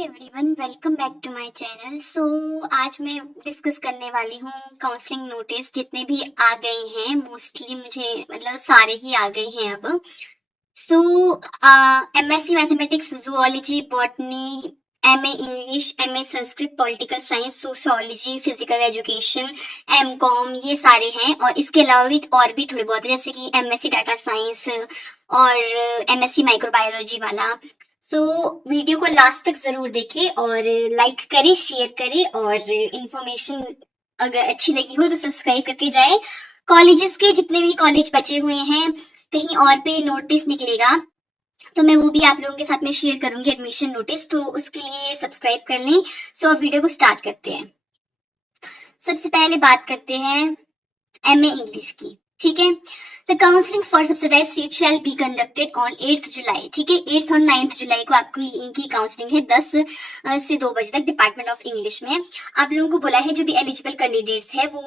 Everyone, welcome back to my channel. आज मैं discuss करने वाली हूँ काउंसलिंग नोटिस जितने भी आ गए हैं। मोस्टली मुझे मतलब सारे ही आ गए हैं अब। So MSc mathematics, zoology, botany, MA English, MA Sanskrit, political science, sociology, physical education, MCom, ये सारे हैं। और इसके अलावा भी और भी थोड़े बहुत है, जैसे कि एमएससी डाटा साइंस और एमएससी माइक्रोबायोलॉजी वाला। वीडियो को लास्ट तक जरूर देखें और लाइक करें, शेयर करें, और इंफॉर्मेशन अगर अच्छी लगी हो तो सब्सक्राइब करके जाए। कॉलेजेस के जितने भी कॉलेज बचे हुए हैं, कहीं और पे नोटिस निकलेगा तो मैं वो भी आप लोगों के साथ में शेयर करूंगी, एडमिशन नोटिस। तो उसके लिए सब्सक्राइब कर लें। अब वीडियो को स्टार्ट करते हैं। सबसे पहले बात करते हैं एमए इंग्लिश की। ठीक है, the counselling for subsidize seat shall be conducted on 8 जुलाई। ठीक है, 8 और 9 जुलाई को आपकी इनकी काउंसलिंग है 10 से 2 बजे तक, डिपार्टमेंट ऑफ इंग्लिश में। आप लोगों को बोला है जो भी एलिजिबल कैंडिडेट्स है वो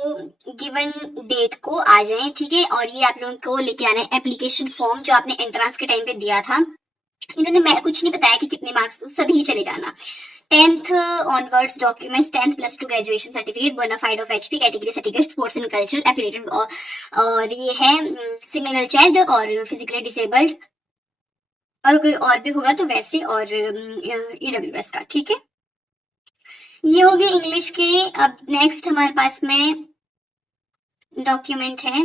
गिवन डेट को आ जाएं। ठीक है, और ये आप लोगों को लेके आना है एप्लीकेशन फॉर्म जो आपने एंट्रेंस के टाइम पे दिया था। इन्होंने मैं कुछ नहीं बताया कि कितने मार्क्स, सभी चले जाना। 10th onwards documents, 10th +2 graduation certificate, bonafide of HP category certificate, sports and cultural affiliated, और ये है सिंगल चाइल्ड और फिजिकली डिसेबल्ड, और कोई और भी होगा तो वैसे, और ईडब्ल्यूएस का। ठीक है, ये हो गए इंग्लिश के। अब नेक्स्ट हमारे पास में डॉक्यूमेंट है,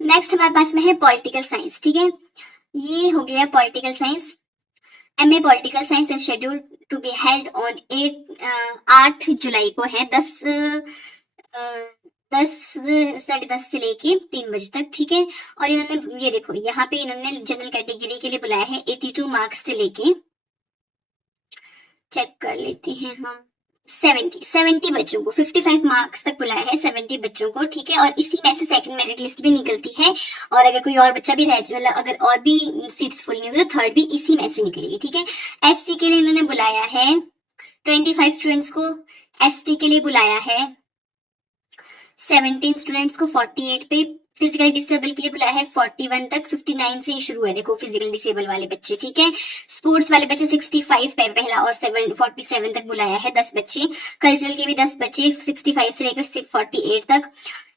नेक्स्ट हमारे पास में है पॉलिटिकल साइंस। ठीक है, ये हो गया political science. MA political science is schedule to be held on 8 जुलाई को है 10:30 से लेके 3 बजे तक। ठीक है, और इन्होंने ये देखो यहाँ पे इन्होंने जनरल कैटेगरी के लिए बुलाया है 82 मार्क्स से लेके, चेक कर लेते हैं हम, 70 बच्चों को, 55 मार्क्स तक बुलाया है 70 बच्चों को। ठीक है, और इसी में से सेकंड मेरिट लिस्ट भी निकलती है, और अगर कोई और बच्चा भी रह, मतलब अगर और भी सीट्स फुल नहीं होगी तो थर्ड भी इसी में से निकलेगी। ठीक है, एससी के लिए इन्होंने बुलाया है 25 स्टूडेंट्स को, एसटी के लिए बुलाया है 17 स्टूडेंट्स को 48 पे, फिजिकल डिसेबल के लिए बुलाया है 41 तक, 59 से ही शुरू है देखो फिजिकल डिसेबल वाले बच्चे। ठीक है, स्पोर्ट्स वाले बच्चे 65 पे पहला, और 47 तक बुलाया है 10 बच्चे। कल्चरल के भी 10 बच्चे 65 से लेकर 48 तक।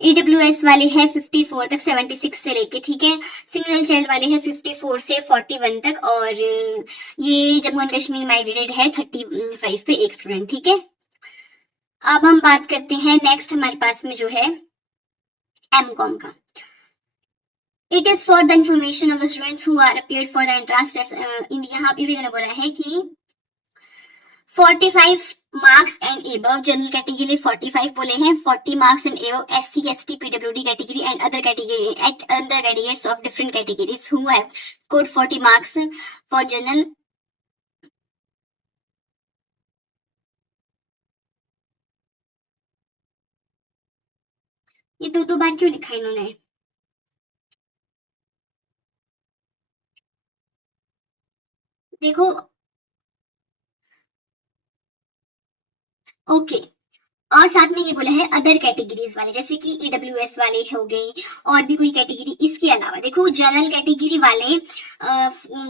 ईडब्ल्यूएस वाले हैं 54 तक, 76 से लेके। ठीक है, सिंगल चाइल्ड वाले हैं 54 से 41 तक, और ये जम्मू एंड कश्मीर माइग्रेटेड है 35 पे एक स्टूडेंट। ठीक है, अब हम बात करते हैं नेक्स्ट हमारे पास में जो है एमकॉम का। It is for the information of the students who are appeared for the entrance test. यहाँ पे इन्होंने बोला है कि 45 marks and above general category 45 बोले हैं, 40 marks and above SC, ST, PWD category and other categories of different categories who have scored 40 marks for general. ये दो बार क्यों लिखा इन्होंने? देखो, ओके, और साथ में ये बोला है अदर कैटेगरीज वाले, जैसे कि ईडब्ल्यूएस वाले हो गए, और भी कोई कैटेगरी। इसके अलावा देखो जनरल कैटेगरी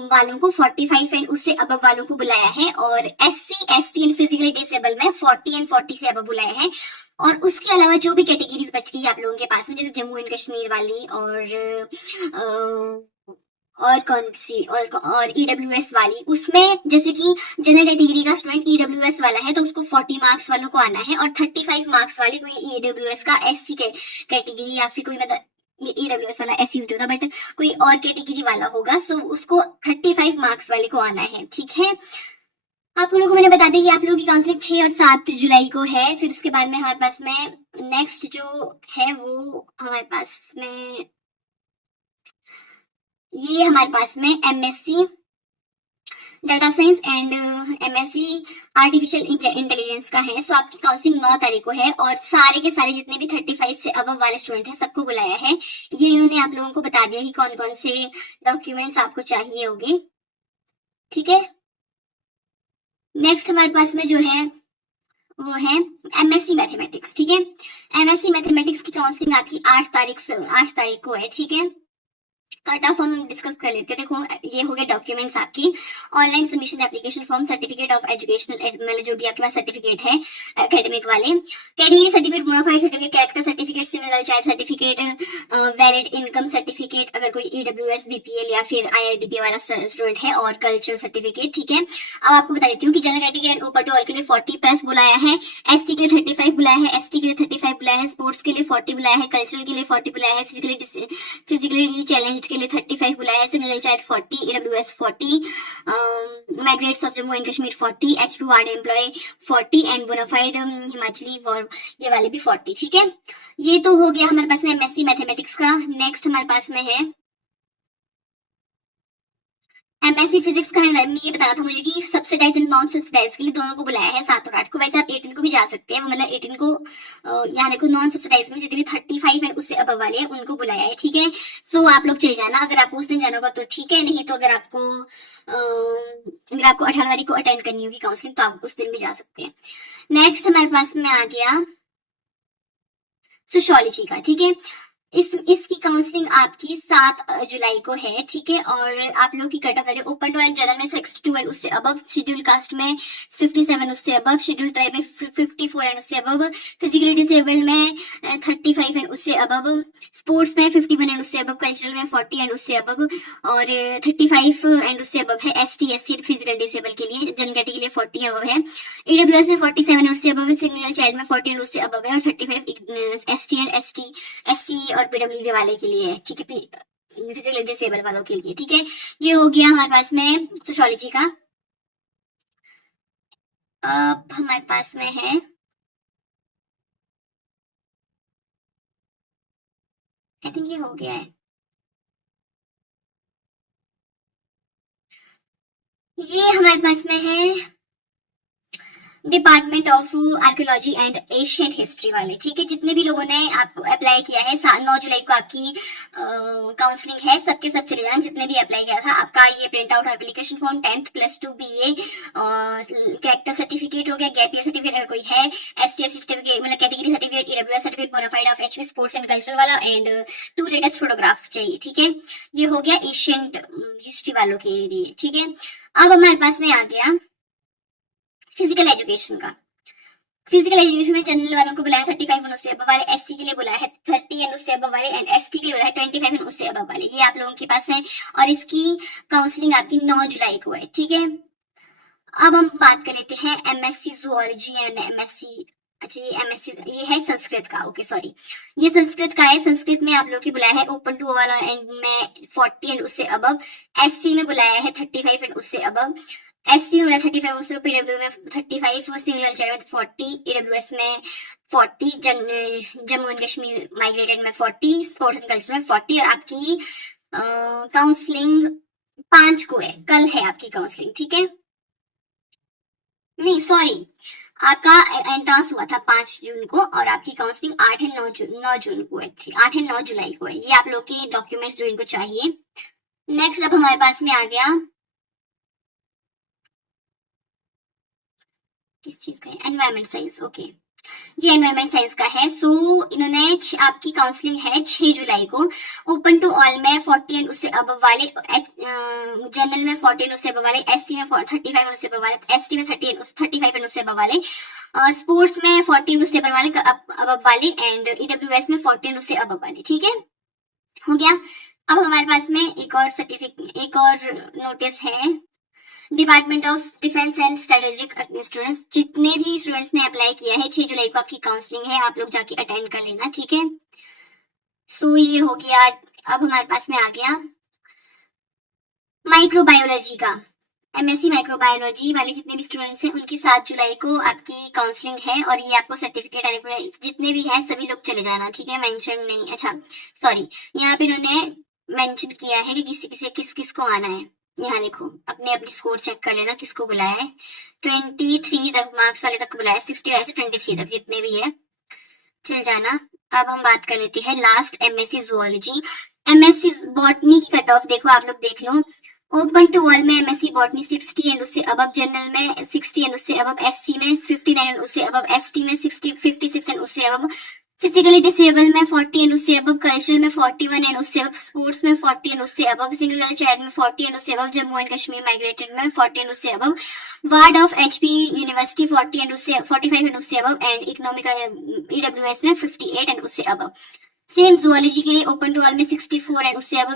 वालों को 45 एंड उससे अबव वालों को बुलाया है, और SC, ST and physically disable में 40 एंड 40 से अबव बुलाया है। और उसके अलावा जो भी कैटेगरीज बच गई आप लोगों के पास में, जैसे जम्मू एंड कश्मीर वाली, और कौन सी, और ईडब्ल्यूएस वाली, उसमें जैसे कि जनरल कैटेगरी का स्टूडेंट ईडब्ल्यूएस वाला है तो उसको 40 मार्क्स वालों को आना है, और 35 मार्क्स वाले कोई ईडब्ल्यूएस का एससी कैटेगरी, या फिर कोई मतलब ईडब्ल्यूएस वाला एससी होता, बट कोई और कैटेगरी वाला होगा, सो उसको 35 मार्क्स वाले को आना है। ठीक है, आप लोगों को मैंने बता दिया कि आप लोगों की काउंसलिंग 6 और 7 जुलाई को है। फिर उसके बाद में हमारे पास में नेक्स्ट जो है वो हमारे पास में, ये हमारे पास में MSc data science and MSc artificial intelligence का है। सो आपकी काउंसलिंग 9 तारीख को है, और सारे के सारे जितने भी 35 से अबव वाले स्टूडेंट हैं सबको बुलाया है। ये इन्होंने आप लोगों को बता दिया कि कौन कौन से डॉक्यूमेंट्स आपको चाहिए होंगे। ठीक है, नेक्स्ट हमारे पास में जो है वो है एमएससी मैथमेटिक्स। ठीक है, एमएससी मैथमेटिक्स की काउंसलिंग आपकी 8 तारीख को है। ठीक है, कट ऑफ हम डिस्कस कर लेते हैं। देखो ये हो गए डॉक्यूमेंट्स आपकी, online submission application form, certificate of educational मतलब जो भी आपके पास सर्टिफिकेट है एकेडमिक वाले, category certificate, bonafide certificate, character certificate, civil child certificate, valid income certificate अगर कोई ईडब्ल्यूएस बीपीएल या फिर आईआरडीपी वाला स्टूडेंट है, और कल्चर सर्टिफिकेट। ठीक है, अब आपको बता देती हूँ कि general category and open to all के लिए 40+ बुलाया है, एससी के लिए 35 बुलाया है, एसटी के लिए 35 बुलाया है, स्पोर्ट्स के लिए 40 बुलाया है, कल्चरल के लिए 40 बुलाया है, फिजिकली चैलेंज्ड के लिए 35 बुलाया है, single child 40, EWS 40, migrants of Jammu and Kashmir 40, HP ward employ 40 and bonafide Himachali और ये वाले भी 40। ठीक है, ये तो हो गया हमारे पास में एमएससी मैथमेटिक्स का। नेक्स्ट हमारे पास में है एमएससी फिजिक्स का। ये बताना था मुझे कि सब्सिडाइज एंड नॉन सब्सिडाइज के लिए दोनों को बुलाया है 7 और 8 को। वैसे आप 18 को भी जा सकते हैं, मतलब 18 को यहाँ देखो नॉन सब्सिडाइज में जितने भी 35 एंड उससे अबव वाले हैं उनको बुलाया है। ठीक है, सो आप लोग चले जाना, अगर आपको उस दिन जाना होगा तो ठीक है, नहीं तो अगर आपको 18 तारीख को अटेंड करनी होगी काउंसलिंग तो आप उस दिन भी जा सकते हैं। नेक्स्ट हमारे पास में आ गया सोशियोलॉजी का। ठीक है, इसकी काउंसलिंग आपकी 7 जुलाई को है। ठीक है, और आप लोग की cut off open to and general में 62 एंड उससे अबव, शेड्यूल कास्ट में 57 उससे अबव, शेड्यूल ट्राइब में 54 एंड उससे अबव, फिजिकली डिसेबल्ड में 35 एंड उससे अबव, स्पोर्ट्स में 51 एंड उससे अबव, कल्चरल में 40 एंड उससे अबव, और 35 एंड उससे अबव है एसटी एससी फिजिकल डिसेबल के लिए, जनरल कैटेगरी के लिए 40 अबव है, ईडब्ल्यूएस में 47 एंड उससे अबव, सिंगल चाइल्ड में 40 एंड उससे अबव है, और 35 एसटी एंड एससी और पीडब्ल्यूडी वाले के लिए है। ठीक है, फिजिकली डिसेबल वालों के लिए। ठीक है, ये हो गया हमारे पास में सोशियोलॉजी का। अब हमारे पास में है आई थिंक ये हो गया है, ये हमारे पास में है department of archaeology and Asian history वाले। ठीक है, जितने भी लोगों ने आपको अप्लाई किया है 9 जुलाई को आपकी काउंसलिंग है, सबके सब चले जाना जितने भी अप्लाई किया था। आपका ये print out application form 10th +2 BA character certificate हो गया, गैप ईयर सर्टिफिकेट अगर कोई है, एसटी सर्टिफिकेट मतलब category certificate, EWS certificate, bonafide of HP sports and culture वाला, एंड 2 लेटेस्ट फोटोग्राफ चाहिए। ठीक है, ये हो गया एशियन हिस्ट्री वालों के लिए। ठीक है, अब हमारे पास में आ गया फिजिकल एजुकेशन का। फिजिकल एजुकेशन में जनरल वालों को बुलाया 35 एंड उससे अबव वाले, एससी के लिए बुलाया है 30 एंड उससे अबव वाले, एंड एसटी के लिए बुलाया है 25 एंड उससे अबव वाले। ये आप लोगों के पास है, और इसकी काउंसलिंग आपकी 9 जुलाई को है। ठीक है, अब हम बात कर लेते हैं एमएससी जूलॉजी एंड एमएससी। अच्छा, ये एमएससी ये है संस्कृत का। ओके सॉरी, ये संस्कृत का है। संस्कृत में आप लोग की बुलाया है ओपन टू वाला एंड में 40 एंड उससे अबव, एससी में बुलाया है 35 एंड उससे अबव, एसटी में 35 उससे, पीडब्ल्यू में 35, सिंगल चाइल्ड में 40, ईडब्ल्यूएस में 40, जम्मू एंड कश्मीर माइग्रेटेड में 40, स्पोर्ट्स एंड कल्चर में 40, और आपकी काउंसलिंग 5 को है, कल है आपकी काउंसलिंग। ठीक है, नहीं सॉरी, आपका एंट्रांस हुआ था 5 जून को, और आपकी काउंसलिंग 8 है 9 जून को है। 8 है 9 जुलाई को है। ये आप लोग के डॉक्यूमेंट्स जो इनको चाहिए। नेक्स्ट अब हमारे पास में आ गया किस चीज का है, एनवायरमेंट साइंस। ओके, ये एनवायरमेंट साइंस का है। सो इन्होंने आपकी काउंसलिंग है 6 जुलाई को, ओपन टू ऑल में 40 एंड उससे अबव वाले, जनरल में 40 एंड उससे अबव वाले, एससी में 35 एंड उससे अबव वाले, एसटी में 35 एंड उससे अबव वाले, स्पोर्ट्स में 40 एंड उससे अबव वाले, एंड ईडब्ल्यूएस में 40 एंड उससे अबव वाले। ठीक है, हो गया। अब हमारे पास में एक और सर्टिफिकेट, एक और नोटिस है department of defence and strategic students. जितने भी स्टूडेंट्स ने अप्लाई किया है 6 जुलाई को आपकी काउंसलिंग है, आप लोग जाके अटेंड कर लेना। ठीक है, सो ये हो गया। अब हमारे पास में आ गया माइक्रोबायोलॉजी का। एमएससी माइक्रोबायोलॉजी वाले जितने भी स्टूडेंट्स हैं उनकी 7 जुलाई को आपकी काउंसलिंग है, और ये आपको सर्टिफिकेट आने पर जितने भी है सभी लोग चले जाना। ठीक है, मेंशन नहीं, अच्छा सॉरी, यहाँ पे इन्होंने मेंशन किया है कि किस किस को आना है। यहाँ देखो, अपने अपनी स्कोर चेक कर लेना किसको बुलाया है। 23 तक मार्क्स वाले तक बुलाया है, 60 से 23 तक जितने भी है चल जाना। अब हम बात कर लेते हैं last MSc zoology. MSc botany की कट ऑफ देखो, आप लोग देख लो। ओपन टू ऑल में एमएससी बॉटनी 60 एंड उससे अबव, जनरल में 60 एंड उससे अबव, एससी में 59 एंड उससे अबव, एसटी में 56 एंड उससे अबव, फिजिकली डिसेबल में 40 एंड उससे अबव, कल्चरल में 41 एंड उससे अबव, स्पोर्ट्स में 40 एंड उससे अबव, सिंगल गर्ल चाइल्ड में 40 एंड उससे above, Jammu and Kashmir migrated में 40 एंड उससे above, ward of HP university 40 and उससे 45 एंड उससे अबव, एंड इकोनॉमिक ईडब्ल्यूएस में 58 एंड उससे अबव। सेम जूलॉजी के लिए ओपन टू ऑल में 64 एंड उससे अबव,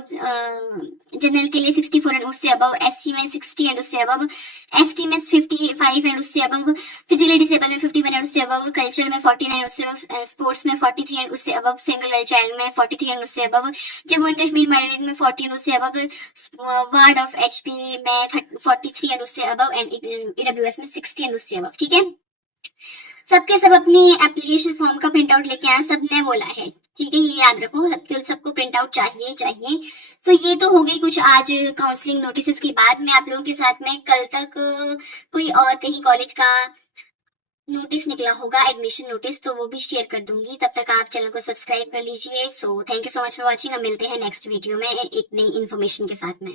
जनरल के लिए 64 एंड उससे अबव, एससी में 60 एंड उससे अबव, एसटी में 55 एंड उससे अबव, फिजिकली डिसेबल में 51 एंड उससे अबव, कल्चरल में 49 एंड उससे अबव, स्पोर्ट्स में 43 एंड उससे अबव, सिंगल गर्ल चाइल्ड में 43 एंड उससे above, Jammu and Kashmir migrated में 40 एंड उससे अबव, वार्ड ऑफ एचपी में 43 एंड उससे अबव, एंड ईडब्ल्यूएस में 60 एंड उससे अबव। ठीक है, सबके सब अपनी एप्लीकेशन फॉर्म का प्रिंट आउट लेके आए, सबने बोला है। ठीक है, ये याद रखो, सबको प्रिंट आउट चाहिए। तो ये तो हो गई कुछ आज काउंसलिंग नोटिस की बात। मैं आप लोगों के साथ में कल तक कोई और कहीं कॉलेज का नोटिस निकला होगा, एडमिशन नोटिस, तो वो भी शेयर कर दूंगी। तब तक आप चैनल को सब्सक्राइब कर लीजिए। So thank you so much for watching. अब मिलते हैं नेक्स्ट वीडियो में एक नई इन्फॉर्मेशन के साथ में।